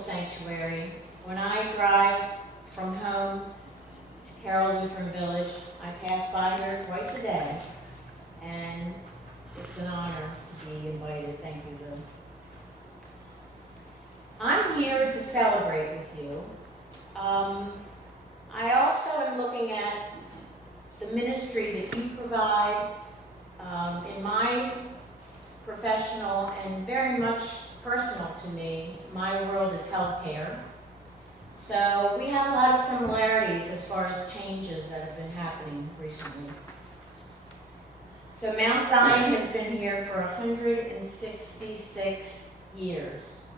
sanctuary. When I drive from home to Carroll Lutheran Village, I pass by here twice a day, and it's an honor to be invited. Thank you, Lou. I'm here to celebrate with you. I also am looking at the ministry that you provide in my professional and very much personal to me. My world is healthcare. So we have a lot of similarities as far as changes that have been happening recently. So Mount Zion has been here for 166 years.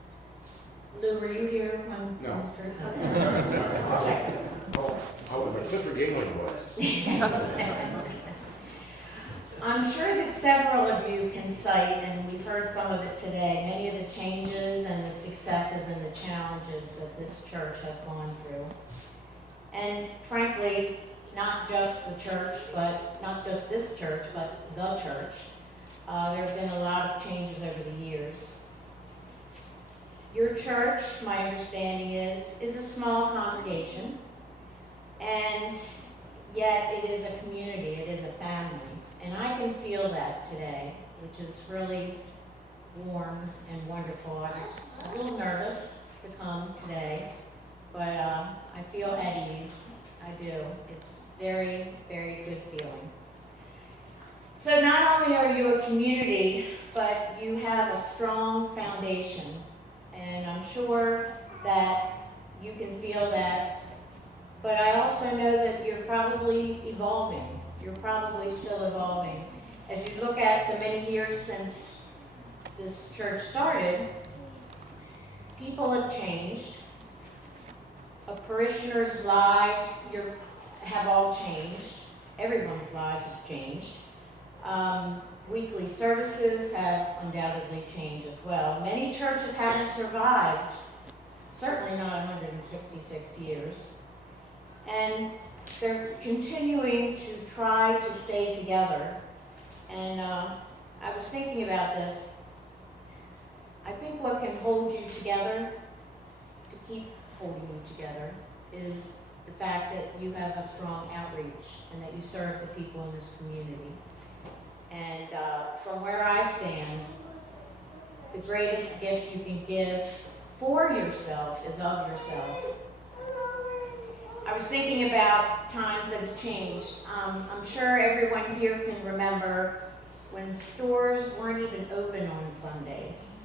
Lou, were you here when? No. Just checking. Oh, but Clifford Gingling was. I'm sure that several of you can cite, and we've heard some of it today, many of the changes and the successes and the challenges that this church has gone through. And frankly, not just the church, but not just this church, but the church. There have been a lot of changes over the years. Your church, my understanding is a small congregation, and yet it is a community, it is a family. And I can feel that today, which is really warm and wonderful. I was a little nervous to come today, but I feel at ease. I do. It's very, very good feeling. So not only are you a community, but you have a strong foundation. And I'm sure that you can feel that. But I also know that you're probably evolving. You're probably still evolving. As you look at the many years since this church started, people have changed. Parishioners' lives have all changed. Everyone's lives have changed. Weekly services have undoubtedly changed as well. Many churches haven't survived, certainly not 166 years. And they're continuing to try to stay together. And I was thinking about this. I think what can hold you together, to keep holding you together, is the fact that you have a strong outreach and that you serve the people in this community. And from where I stand, the greatest gift you can give for yourself is of yourself. I was thinking about times that have changed. I'm sure everyone here can remember when stores weren't even open on Sundays.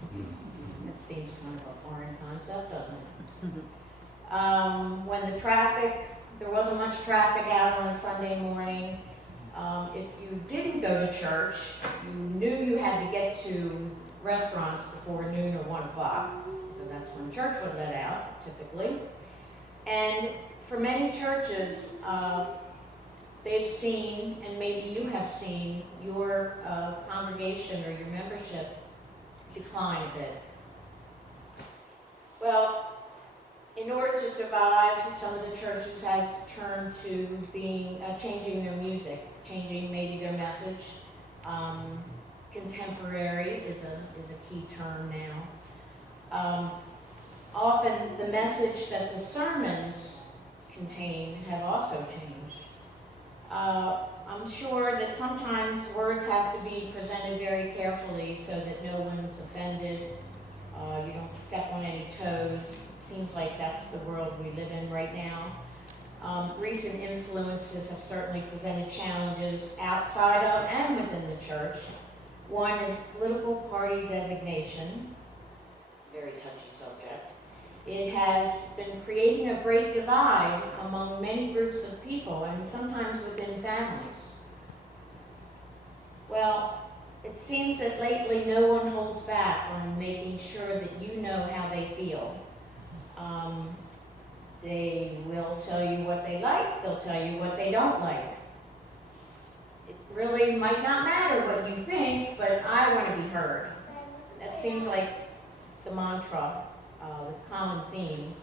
That seems kind of a foreign concept, doesn't it? When there wasn't much traffic out on a Sunday morning. If you didn't go to church, you knew you had to get to restaurants before noon or 1 o'clock, because that's when church would let out, typically. And for many churches, they've seen, and maybe you have seen, your congregation or your membership decline a bit. Well, in order to survive, some of the churches have turned to changing their music, changing maybe their message. Contemporary is a key term now. Often the message that the sermons contain have also changed. I'm sure that sometimes words have to be presented very carefully so that no one's offended. You don't step on any toes. It seems like that's the world we live in right now. Recent influences have certainly presented challenges outside of and within the church. One is political party designation, very touchy subject. It has been creating a great divide among many groups of people and sometimes within families. Well, it seems that lately no one holds back on making sure that you know how they feel. They will tell you what they like, they'll tell you what they don't like. It really might not matter what you think, but I want to be heard. That seems like the mantra, the common theme.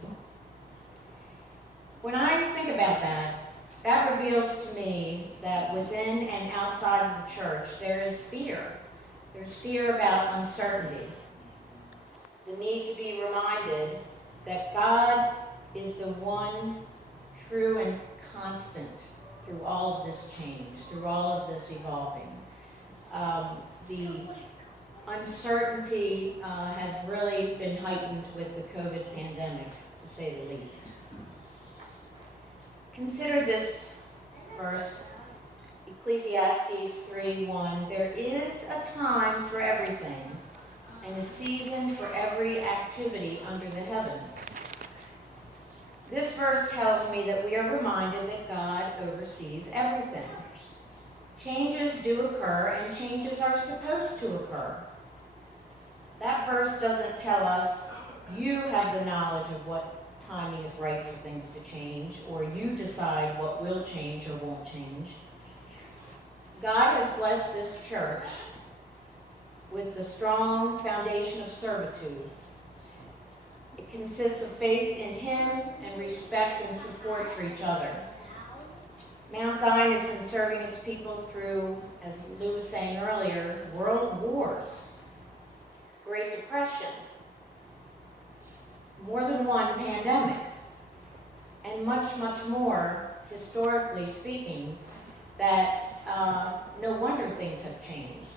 When I think about that, that reveals to me that within and outside of the church, there is fear. There's fear about uncertainty. The need to be reminded that God is the one true and constant through all of this change, through all of this evolving. The uncertainty has really been heightened with the COVID pandemic, to say the least. Consider this verse, Ecclesiastes 3:1. There is a time for everything, and a season for every activity under the heavens. This verse tells me that we are reminded that God oversees everything. Changes do occur, and changes are supposed to occur. That verse doesn't tell us you have the knowledge of what timing is right for things to change, or you decide what will change or won't change. God has blessed this church with the strong foundation of servitude. It consists of faith in Him and respect and support for each other. Mount Zion has been serving its people through, as Lou was saying earlier, world wars, Great Depression, more than one pandemic, and much, much more, historically speaking, that no wonder things have changed.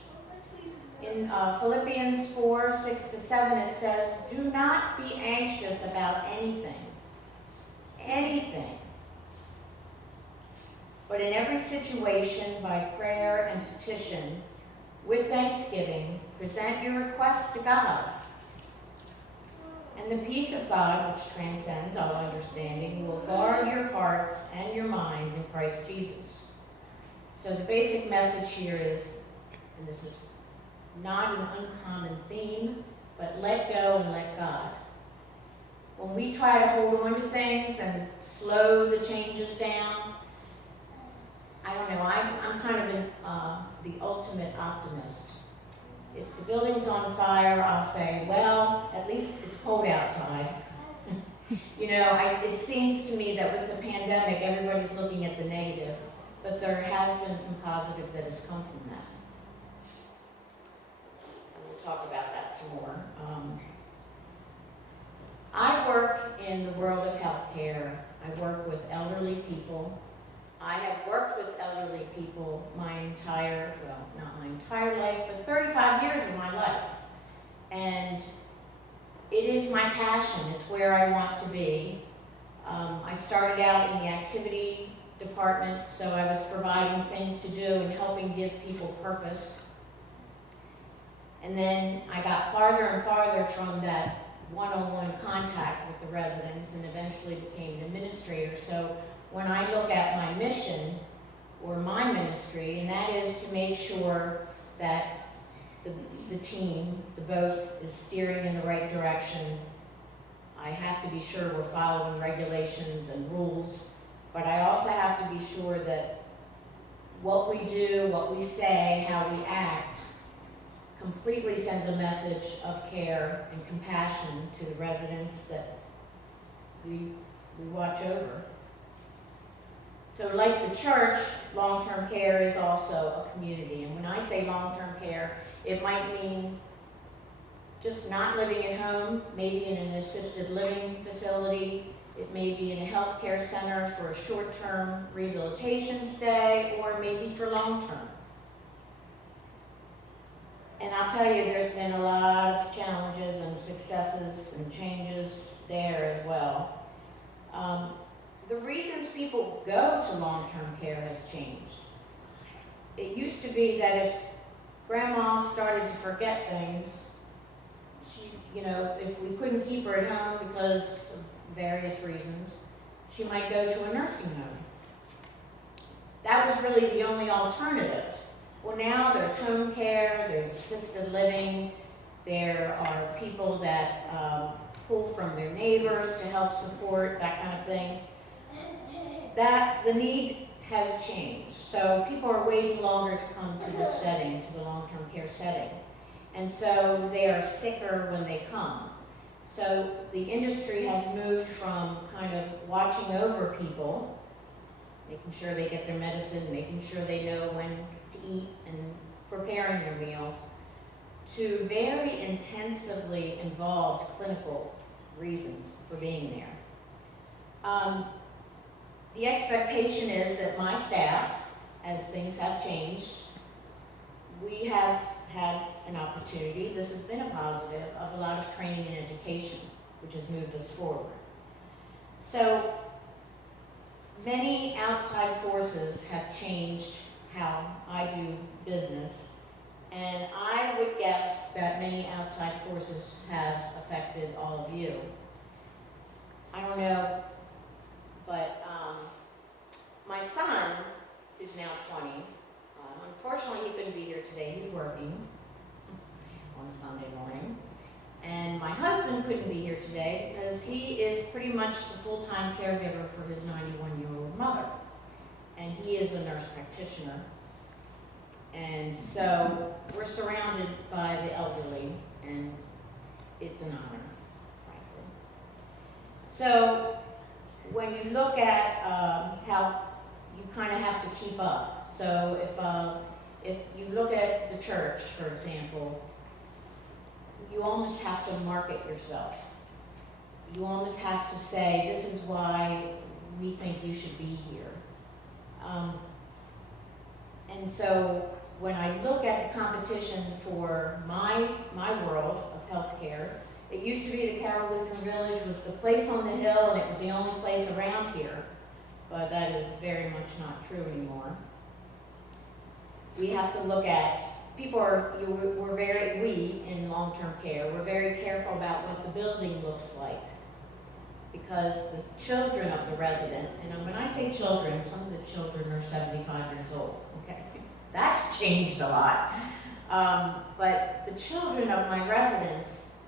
In Philippians 4:6-7, it says, "Do not be anxious about anything, but in every situation, by prayer and petition, with thanksgiving, present your requests to God. And the peace of God, which transcends all understanding, will guard your hearts and your minds in Christ Jesus." So the basic message here is, and this is not an uncommon theme, but let go and let God. When we try to hold on to things and slow the changes down, I don't know, I'm kind of the ultimate optimist. If the building's on fire, I'll say, well, at least it's cold outside. It seems to me that with the pandemic, everybody's looking at the negative, but there has been some positive that has come from that. We'll talk about that some more. I work in the world of healthcare. I work with elderly people. I have worked with elderly people not my entire life, but 35 years of my life. And it is my passion. It's where I want to be. I started out in the activity department, so I was providing things to do and helping give people purpose. And then I got farther and farther from that one-on-one contact with the residents and eventually became an administrator. So when I look at my mission or my ministry, and that is to make sure that the team, the boat, is steering in the right direction. I have to be sure we're following regulations and rules, but I also have to be sure that what we do, what we say, how we act, completely sends a message of care and compassion to the residents that we watch over. So like the church, long-term care is also a community. And when I say long-term care, it might mean just not living at home, maybe in an assisted living facility. It may be in a healthcare center for a short-term rehabilitation stay, or maybe for long-term. And I'll tell you, there's been a lot of challenges and successes and changes there as well. The reasons people go to long-term care has changed. It used to be that if Grandma started to forget things, if we couldn't keep her at home because of various reasons, she might go to a nursing home. That was really the only alternative. Well, now there's home care, there's assisted living, there are people that pull from their neighbors to help support, that kind of thing. The need has changed. So people are waiting longer to come to this setting, to the long-term care setting. And so they are sicker when they come. So the industry has moved from kind of watching over people, making sure they get their medicine, making sure they know when to eat and preparing their meals, to very intensively involved clinical reasons for being there. The expectation is that my staff, as things have changed, we have had an opportunity, this has been a positive, of a lot of training and education, which has moved us forward. So many outside forces have changed how I do business, and I would guess that many outside forces have affected all of you. I don't know, but my son, who's now 20, unfortunately he couldn't be here today, he's working on a Sunday morning. And my husband couldn't be here today because he is pretty much the full-time caregiver for his 91-year-old mother. And he is a nurse practitioner. And so we're surrounded by the elderly, and it's an honor, frankly. So when you look at how you kind of have to keep up. So if you look at the church, for example, you almost have to market yourself. You almost have to say, this is why we think you should be here. And so when I look at the competition for my world of healthcare, it used to be the Carroll Lutheran Village was the place on the hill, and it was the only place around here. But that is very much not true anymore. We have to look at, we in long-term care, we're very careful about what the building looks like. Because the children of the resident, and when I say children, some of the children are 75 years old, okay? That's changed a lot. But the children of my residents,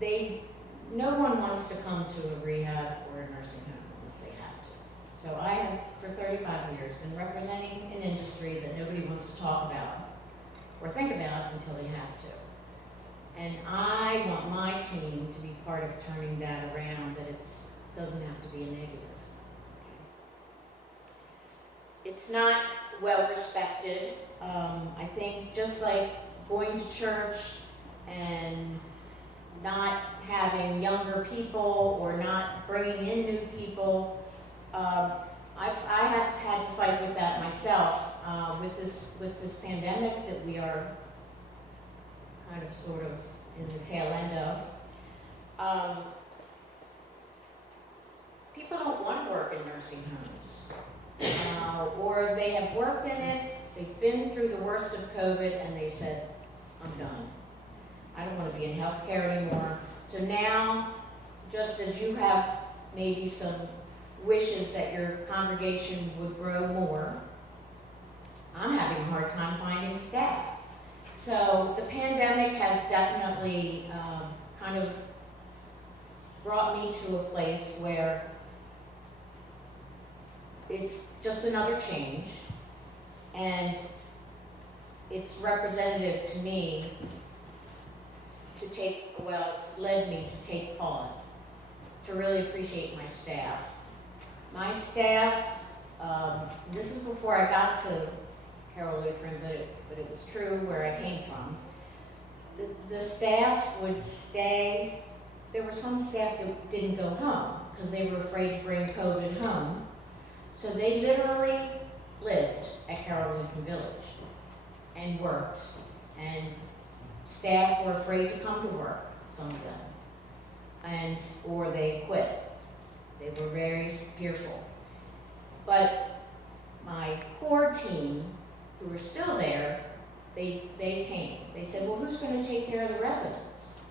no one wants to come to a rehab or a nursing home unless they have to. So I have, for 35 years, been representing an industry that nobody wants to talk about or think about until they have to. And I want my team to be part of turning that around, that it doesn't have to be a negative. It's not well respected. I think just like going to church and not having younger people or not bringing in new people, I have had to fight with that myself with this pandemic that we are kind of sort of in the tail end of. People don't want to work in nursing homes, or they have worked in it, they've been through the worst of COVID, and they've said, I'm done. I don't want to be in healthcare anymore. So now, just as you have maybe some wishes that your congregation would grow more, I'm having a hard time finding staff. So the pandemic has definitely kind of brought me to a place where it's just another change, and it's representative to me to take, well, it's led me to take pause, to really appreciate my staff. My staff, this is before I got to Carroll Lutheran, but it was true where I came from. The staff would stay. There were some staff that didn't go home because they were afraid to bring COVID home. So they literally lived at Carroll Lutheran Village and worked. And staff were afraid to come to work, some of them, or they quit. They were very fearful. But my core team, who were still there, they came. They said, well, who's going to take care of the residents?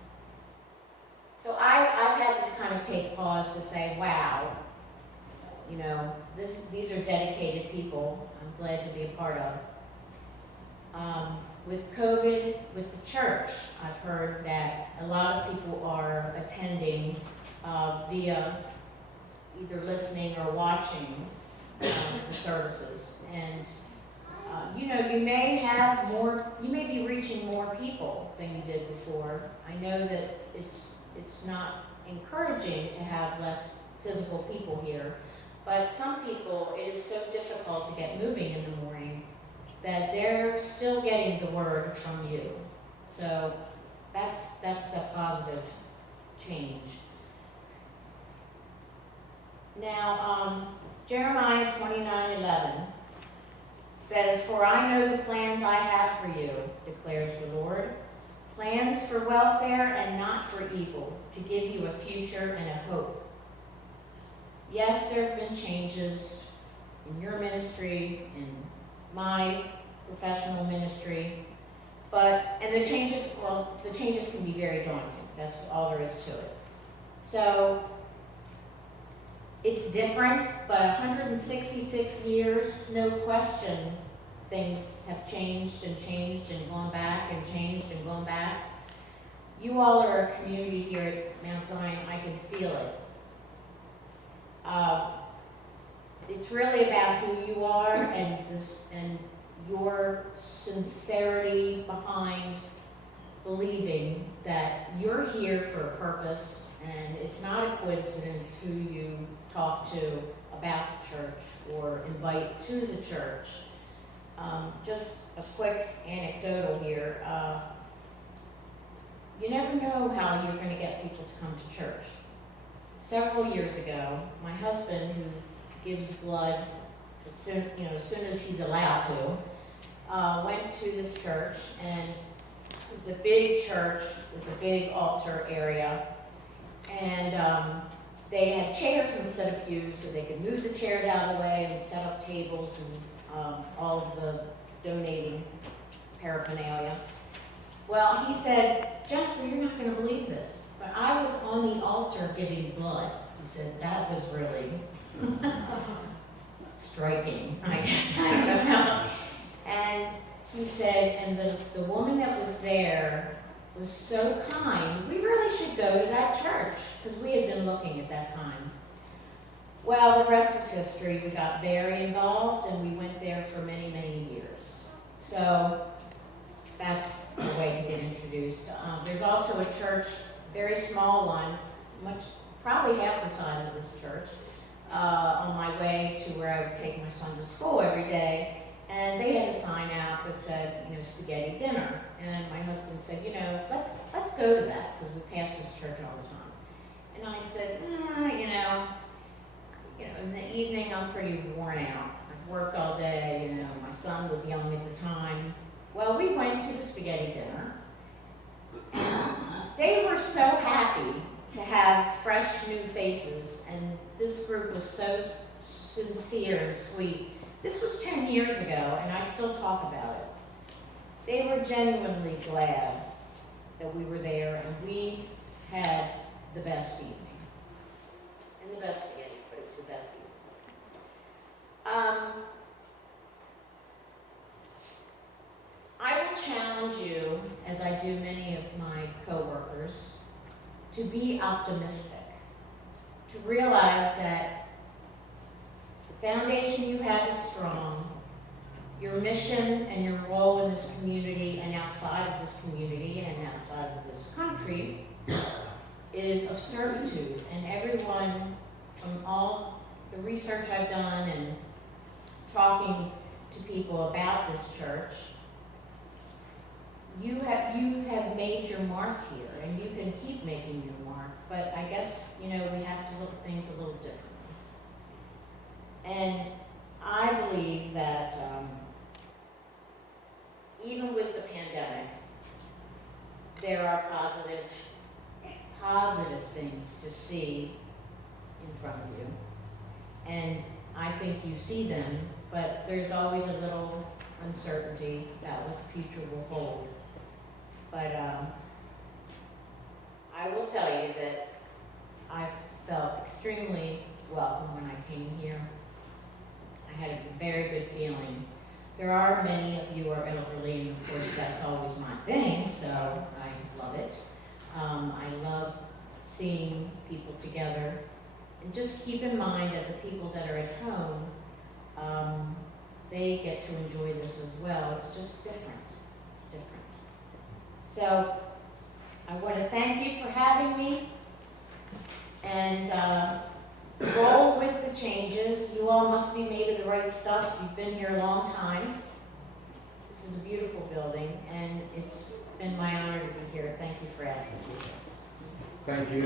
So I've had to kind of take pause to say, wow, you know, these are dedicated people I'm glad to be a part of. With COVID, with the church, I've heard that a lot of people are attending via either listening or watching the services. And you know, you may be reaching more people than you did before. I know that it's not encouraging to have less physical people here, but some people, it is so difficult to get moving in the morning that they're still getting the word from you. So that's a positive change. Now, Jeremiah 29:11 says, "For I know the plans I have for you, declares the Lord, plans for welfare and not for evil, to give you a future and a hope." Yes, there have been changes in your ministry, in my professional ministry, and the changes can be very daunting. That's all there is to it. So, it's different, but 166 years, no question, things have changed and gone back and changed and gone back. You all are a community here at Mount Zion. I can feel it. It's really about who you are and your sincerity behind believing that you're here for a purpose, and it's not a coincidence who you talk to about the church or invite to the church. Just a quick anecdotal here. You never know how you're going to get people to come to church. Several years ago, my husband, who gives blood as soon as he's allowed to, went to this church, and it was a big church with a big altar area, and they had chairs instead of pews, so they could move the chairs out of the way and set up tables and all of the donating paraphernalia. Well, he said, "Jennifer, you're not going to believe this, but I was on the altar giving blood." He said, "That was really striking, I guess. I don't know how." And he said, and the woman that was there was so kind. We really should go to that church, because we had been looking at that time. Well, the rest is history. We got very involved, and we went there for many, many years. So that's a way to get introduced. There's also a church, very small one, probably half the size of this church, on my way to where I would take my son to school every day. And they had a sign out that said, spaghetti dinner. And my husband said, let's go to that, because we pass this church all the time. And I said, in the evening I'm pretty worn out. I've worked all day, my son was young at the time. Well, we went to the spaghetti dinner. And they were so happy to have fresh new faces, and this group was so sincere and sweet. This was 10 years ago, and I still talk about it. They were genuinely glad that we were there, and we had the best evening. And the best spaghetti, but it was the best evening. I will challenge you, as I do many of my coworkers, to be optimistic, to realize that the foundation you have is strong, your mission and your role in this community and outside of this community and outside of this country is of servitude. And everyone, from all the research I've done and talking to people about this church, you have made your mark here, and you can keep making your mark, but I guess, we have to look at things a little differently. And I believe that even with the pandemic, there are positive things to see in front of you. And I think you see them, but there's always a little uncertainty about what the future will hold. But I will tell you that I felt extremely welcome when I came here. I had a very good feeling. There are many of you who are elderly, and of course that's always my thing, so I love it. I love seeing people together. And just keep in mind that the people that are at home, they get to enjoy this as well. It's just different. It's different. So I want to thank you for having me, and roll with the changes. You all must be made of the right stuff. You've been here a long time. This is a beautiful building, and it's been my honor to be here. Thank you for Thank you.